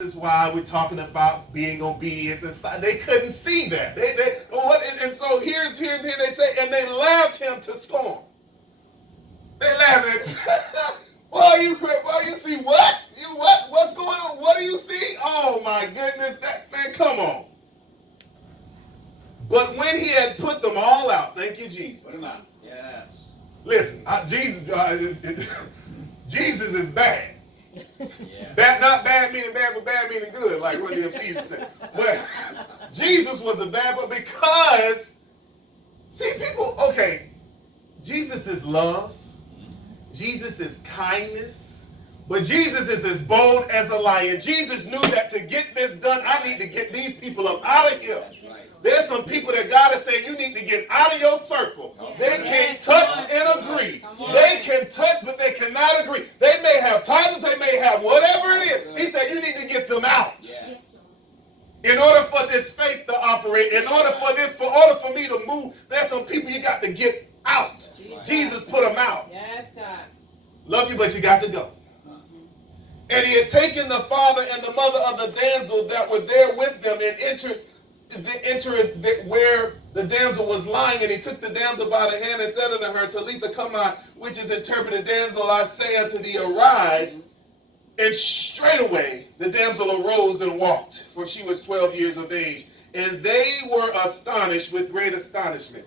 This is why we're talking about being obedience inside. They couldn't see that. And so here they say, and they laughed him to scorn. They laughed at him. Boy, you see what? What's going on? What do you see? Oh my goodness, man, come on. But when he had put them all out, thank you, Jesus. Put them out. Yes. Listen, Jesus is bad. Yeah. Bad, not bad meaning bad, but bad meaning good, like Run DMC used to say. But Jesus was a bad, but because, see, people, okay, Jesus is love, Jesus is kindness, but Jesus is as bold as a lion. Jesus knew that to get this done, I need to get these people up out of here. There's some people that God is saying you need to get out of your circle. They can't touch and agree. They can touch, but they cannot agree. They may have titles, they may have whatever it is. He said you need to get them out. In order for this faith to operate, in order for me to move, there's some people you got to get out. Jesus put them out. Yes, God. Love you, but you got to go. And he had taken the father and the mother of the damsel that were there with them and entered where the damsel was lying, and he took the damsel by the hand and said unto her, Talitha cumi, which is interpreted, damsel, I say unto thee, arise. And straightway the damsel arose and walked, for she was 12 years of age. And they were astonished with great astonishment.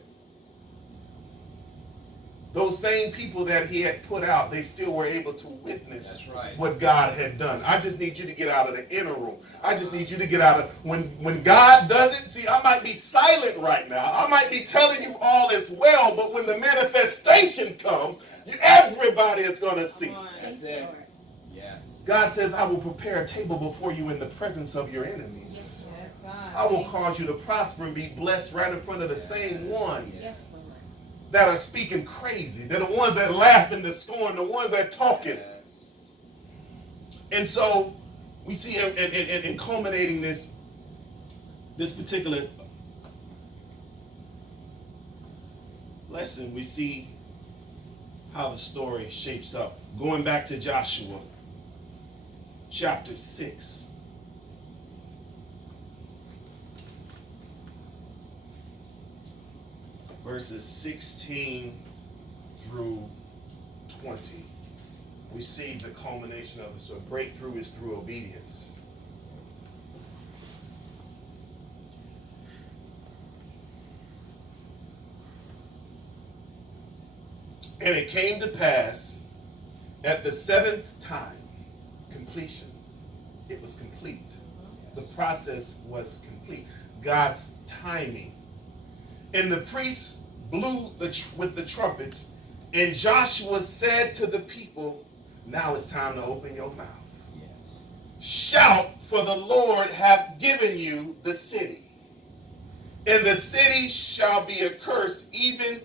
Those same people that he had put out, they still were able to witness what God had done. I just need you to get out of the inner room. I just need you to get out of, when God does it, see, I might be silent right now. I might be telling you all is well, but when the manifestation comes, everybody is going to see. That's it. Yes. God says, I will prepare a table before you in the presence of your enemies. Yes, God. I will cause you to prosper and be blessed right in front of the same ones. Yes, That are speaking crazy. They're the ones that laugh in the scorn, the ones that talking. Yes. And so we see in culminating this particular lesson, we see how the story shapes up. Going back to Joshua chapter 6. Verses 16 through 20. We see the culmination of it. So breakthrough is through obedience. And it came to pass at the seventh time, completion. It was complete. The process was complete. God's timing. And the priests blew with the trumpets, and Joshua said to the people, now it's time to open your mouth. Yes. Shout, for the Lord hath given you the city. And the city shall be accursed, even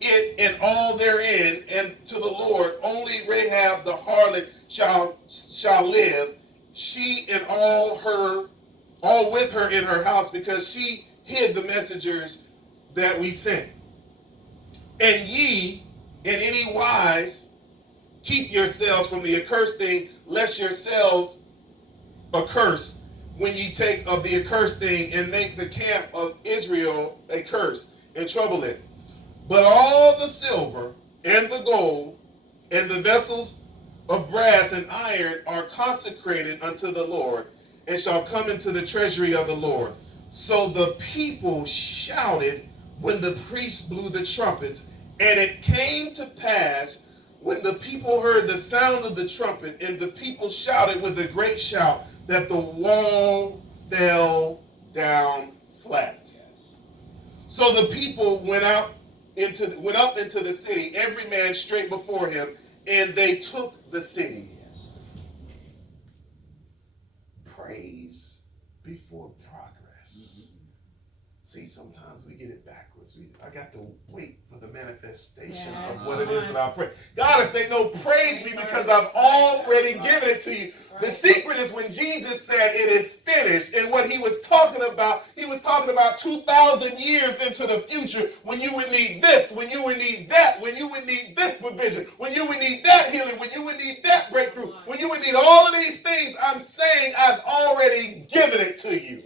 it and all therein, and to the Lord only Rahab the harlot shall live, she and all with her in her house, because she hid the messengers that we sent. And ye in any wise keep yourselves from the accursed thing, lest yourselves accursed when ye take of the accursed thing and make the camp of Israel a curse and trouble it. But all the silver and the gold and the vessels of brass and iron are consecrated unto the Lord, and shall come into the treasury of the Lord. So the people shouted when the priests blew the trumpets, and it came to pass when the people heard the sound of the trumpet, and the people shouted with a great shout, that the wall fell down flat. So the people went up into the city, every man straight before him, and they took the city. Praise before progress. See, sometimes we get it backwards. I got to wait for the manifestation Yes. of what it is that I pray. God is saying, no, praise me because I've already given it to you. The secret is when Jesus said it is finished. And what he was talking about 2,000 years into the future when you would need this, when you would need that, when you would need this provision, when you would need that healing, when you would need that breakthrough, when you would need all of these things. I'm saying I've already given it to you.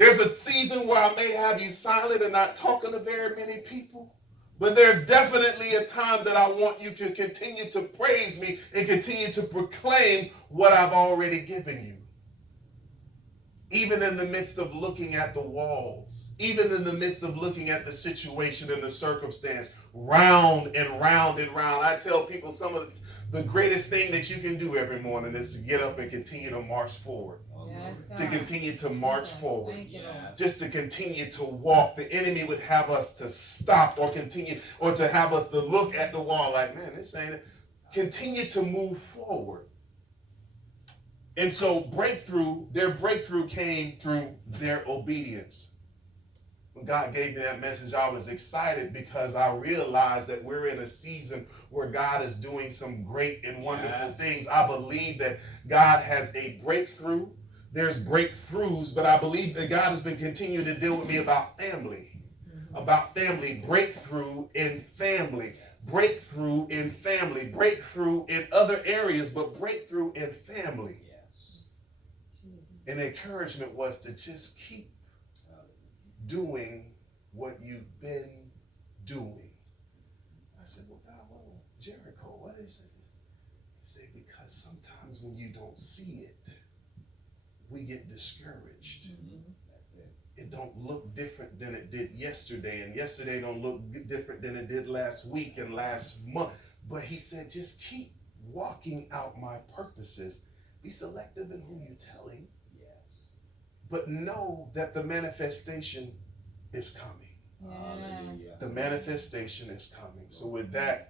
There's a season where I may have you silent and not talking to very many people. But there's definitely a time that I want you to continue to praise me and continue to proclaim what I've already given you. Even in the midst of looking at the walls, even in the midst of looking at the situation and the circumstance, round and round and round. I tell people some of the greatest thing that you can do every morning is to get up and continue to march forward. Yes, To continue to march forward. Yes. Just to continue to walk. The enemy would have us to stop or continue, or to have us to look at the wall like, man, this ain't it. Continue to move forward. And so their breakthrough came through their obedience. When God gave me that message, I was excited because I realized that we're in a season where God is doing some great and wonderful things. I believe that God has a breakthrough. There's breakthroughs, but I believe that God has been continuing to deal with me about family. About family, breakthrough in family, breakthrough in family, breakthrough in other areas, but breakthrough in family. And the encouragement was to just keep doing what you've been doing. I said, well, God, Jericho, what is it? He said, because sometimes when you don't see it, we get discouraged. That's it. It don't look different than it did yesterday, and yesterday don't look different than it did last week and last month. But he said, just keep walking out my purposes. Be selective in who you're telling. Yes. But know that the manifestation is coming. Yes. The manifestation is coming. So with that,